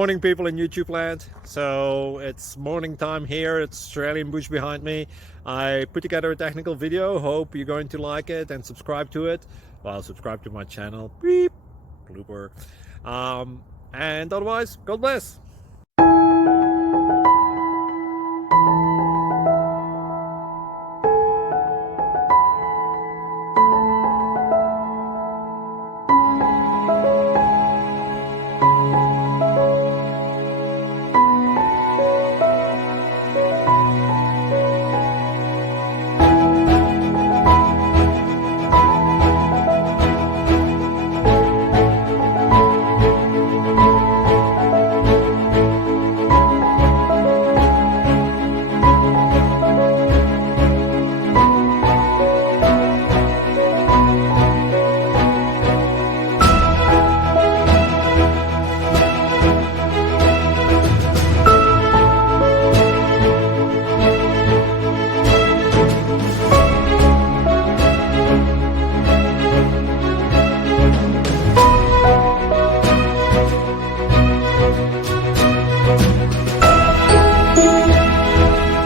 Morning, people in YouTube land. So it's morning time here. It's Australian bush behind me. I put together a technical video. Hope you're going to like it and subscribe to it. Well, subscribe to my channel. Beep. Blooper. And otherwise, God bless.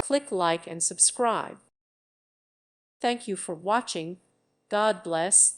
Click like and subscribe. Thank you for watching. God bless.